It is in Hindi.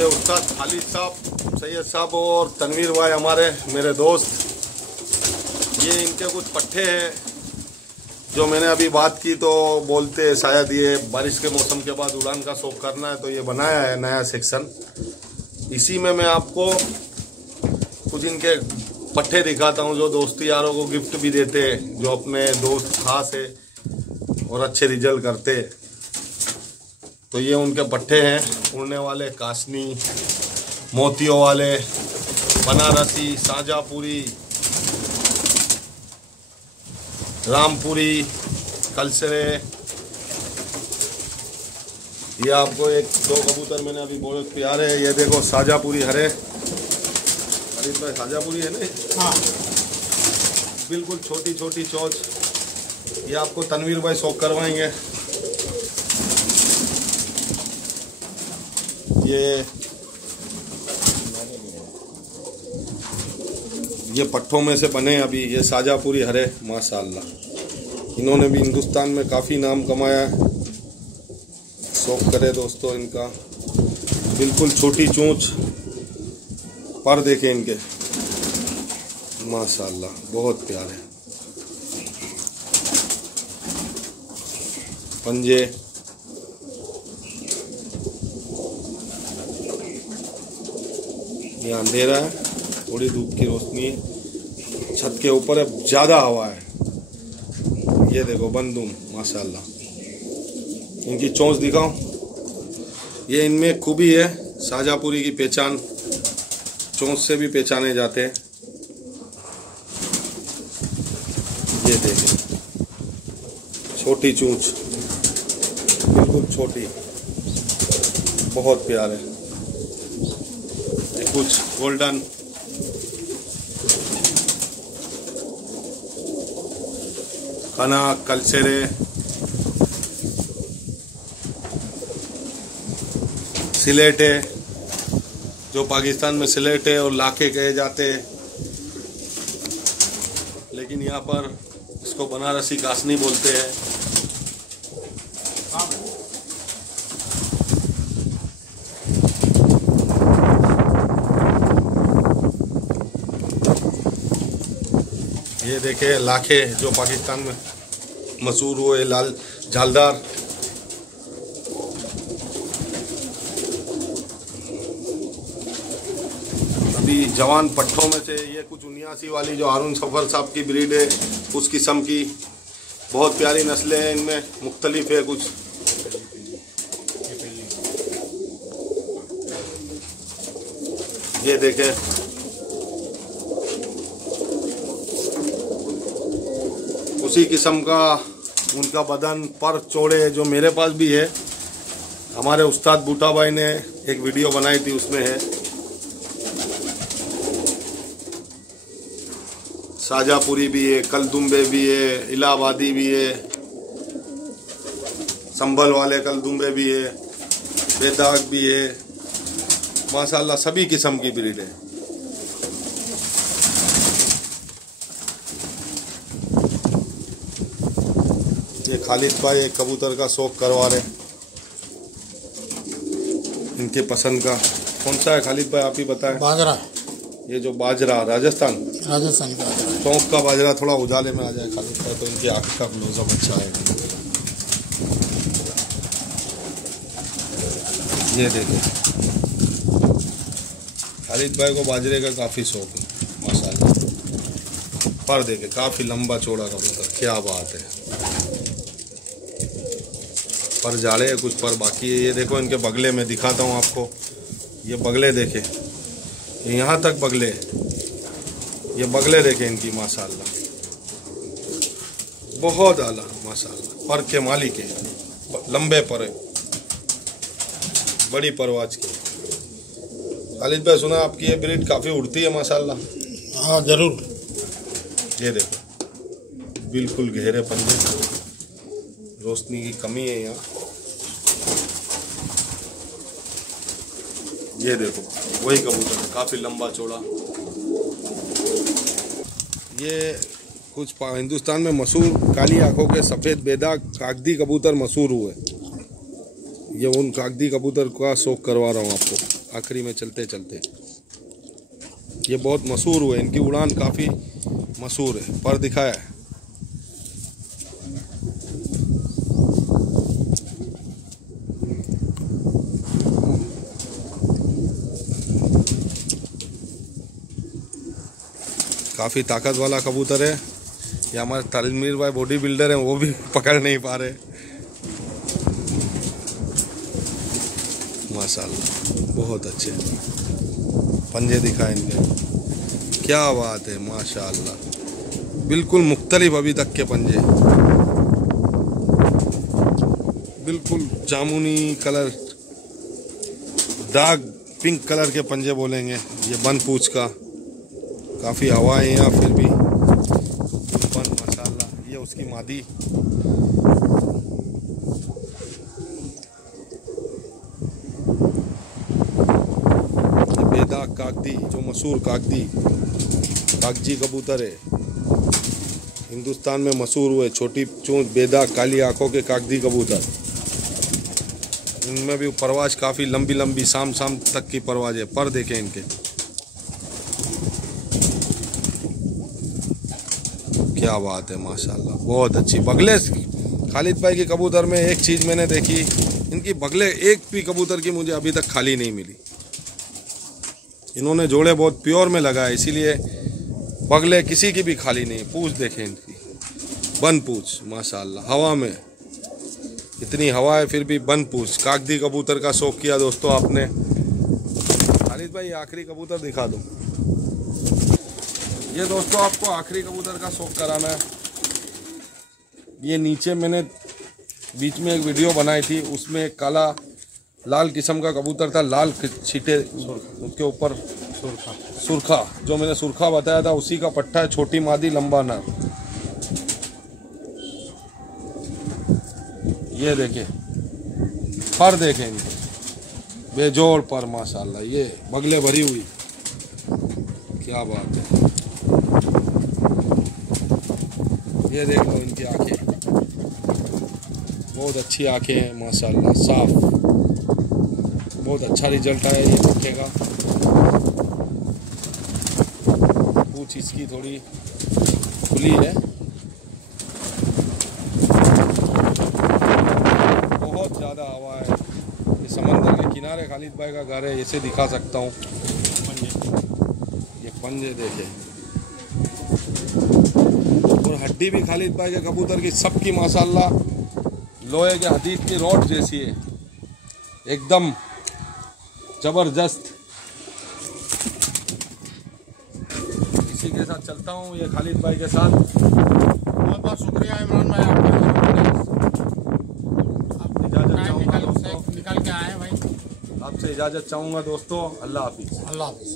ये उस्ताद खालिद साहब, सैयद साहब और तनवीर भाई हमारे मेरे दोस्त। ये इनके कुछ पट्टे हैं जो मैंने अभी बात की तो बोलते शायद ये बारिश के मौसम के बाद उड़ान का शौक करना है, तो ये बनाया है नया सेक्शन। इसी में मैं आपको कुछ इनके पट्टे दिखाता हूँ जो दोस्ती यारों को गिफ्ट भी देते हैं, जो अपने दोस्त खास है और अच्छे रिजल्ट करते हैं। तो ये उनके पट्टे हैं, उड़ने वाले, कासनी, मोतियों वाले, बनारसी, शाजापुरी, रामपुरी, कलसरे। ये आपको एक दो कबूतर मैंने अभी बहुत प्यारे हैं। ये देखो शाजापुरी हरे, अरे तो शाजापुरी है ना, हाँ बिल्कुल छोटी छोटी चोंच। ये आपको तनवीर भाई शौक करवाएंगे। ये पट्टों में से बने अभी ये शाजापुरी हरे, माशाल्लाह। इन्होंने भी हिंदुस्तान में काफ़ी नाम कमाया है, शौक करे दोस्तों इनका। बिल्कुल छोटी चोंच, पर देखें इनके, माशाल्लाह बहुत प्यारे पंजे। ये अंधेरा है, थोड़ी धूप की रोशनी है, छत के ऊपर है, ज़्यादा हवा है। ये देखो बंदूम, माशाल्लाह। इनकी चोंच दिखाऊं, ये इनमें खूबी है, शाजापुरी की पहचान चोंच से भी पहचाने जाते हैं। ये देखें, छोटी चोंच, बिल्कुल छोटी, बहुत प्यारे। कुछ गोल्डन, कनक, कलसेरे, सिलेटे, जो पाकिस्तान में सिलेटे और लाखे कहे जाते हैं, लेकिन यहाँ पर इसको बनारसी कासनी बोलते हैं। ये देखे लाखे, जो पाकिस्तान में मशहूर हुए, लाल झालदार। अभी जवान पट्टों में से ये कुछ 79 वाली जो हारून सफर साहब की ब्रीड है, उस किस्म की बहुत प्यारी नस्लें हैं। इनमें मुख्तलिफ है कुछ। ये देखे, उसी किस्म का उनका बदन, पर चौड़े, जो मेरे पास भी है। हमारे उस्ताद बूटा भाई ने एक वीडियो बनाई थी, उसमें है। शाजापुरी भी है, कलदुम्बे भी है, इलाहाबादी भी है, संभल वाले कलदुम्बे भी है, बेदाग भी है, माशाल्लाह सभी किस्म की ब्रीड है। ये खालिद भाई एक कबूतर का शौक करवा रहे, इनके पसंद का। कौन सा है खालिद भाई, आप ही बताएं। बाजरा। ये जो बाजरा, राजस्थान का चौक का बाजरा थोड़ा उजाले में आ जाए खालिद भाई, तो इनकी आँख का क्लोजअप अच्छा है। ये देखो, खालिद भाई को बाजरे का काफ़ी शौक है, माशाल्लाह। पर देखे, काफ़ी लंबा चौड़ा कबूतर, क्या बात है। पर जाड़े है, कुछ पर बाकी है। ये देखो इनके बगले में दिखाता हूँ आपको, ये बगले देखे, यहाँ तक बगले, ये बगले देखे इनकी, माशाल्लाह बहुत आला, माशाल्लाह। पर के मालिक है, लंबे पर है, बड़ी परवाज की। खालिद भाई सुना आपकी ये ब्रीड काफ़ी उड़ती है, माशाल्लाह। हाँ जरूर। ये देखो, बिल्कुल गहरे पंजे, रोशनी की कमी है यहाँ। ये देखो वही कबूतर, काफ़ी लंबा चौड़ा। ये कुछ हिंदुस्तान में मशहूर काली आंखों के सफ़ेद बेदाग कागदी कबूतर मशहूर हुए। ये उन कागदी कबूतर का शौक करवा रहा हूँ आपको। आखिरी में चलते चलते। ये बहुत मशहूर हुए, इनकी उड़ान काफ़ी मशहूर है। पर दिखाया है काफ़ी ताकत वाला कबूतर है। ये हमारे तनवीर भाई बॉडी बिल्डर हैं, वो भी पकड़ नहीं पा रहे। माशाल्लाह बहुत अच्छे पंजे दिखाए इनके, क्या बात है माशाल्लाह। बिल्कुल मुख्तलिफ अभी तक के पंजे, बिल्कुल जामुनी कलर, डार्क पिंक कलर के पंजे बोलेंगे। ये बन पूछ का, काफ़ी हवा है यहाँ फिर भी बन माशाल्लाह। ये उसकी मादी, बेदाग कागदी, जो मशहूर कागजी कबूतर है, हिंदुस्तान में मशहूर हुए। छोटी चोंच, बेदाग, काली आंखों के कागदी कबूतर। इनमें भी परवाज काफ़ी लंबी लंबी, शाम तक की परवाज है। पर देखें इनके, क्या बात है माशाल्लाह, बहुत अच्छी बगले। खालिद भाई के कबूतर में एक चीज़ मैंने देखी, इनकी बगले एक भी कबूतर की मुझे अभी तक खाली नहीं मिली। इन्होंने जोड़े बहुत प्योर में लगाए, इसीलिए बगले किसी की भी खाली नहीं। पूछ देखें इनकी, बन पूछ माशाल्लाह, हवा में इतनी हवा है फिर भी बन पूछ। कागदी कबूतर का शौक किया दोस्तों आपने। खालिद भाई आखिरी कबूतर दिखा दो। ये दोस्तों आपको आखिरी कबूतर का शौक कराना है। ये नीचे मैंने बीच में एक वीडियो बनाई थी, उसमें एक काला लाल किस्म का कबूतर था, लाल छींटे उसके ऊपर सुरखा, जो मैंने सुरखा बताया था उसी का पट्टा है। छोटी मादी, लंबा नर। ये देखें पर, देखें इनके बेजोड़ पर माशाल्लाह। ये बगले भरी हुई, क्या बात है। ये देख लो इनकी आंखें, बहुत अच्छी आंखें हैं माशाल्लाह, साफ। बहुत अच्छा रिजल्ट आया ये दिखेगा। पूछ इसकी थोड़ी खुली है, बहुत ज़्यादा हवा है। ये समंदर के किनारे खालिद भाई का घर है, इसे दिखा सकता हूँ। ये पंजे देखे, और हड्डी भी खालिद भाई के कबूतर की सबकी माशाल्लाह लोहे के हदीद की रॉड जैसी है, एकदम जबरदस्त। इसी के साथ चलता हूँ, ये खालिद भाई के साथ। बहुत बहुत शुक्रिया इमरान भाई, आप इजाज़त चाहूँगा दोस्तों, निकल के आए भाई। आपसे इजाज़त चाहूँगा दोस्तों। अल्लाह हाफिज़। अल्लाह हाफिज़।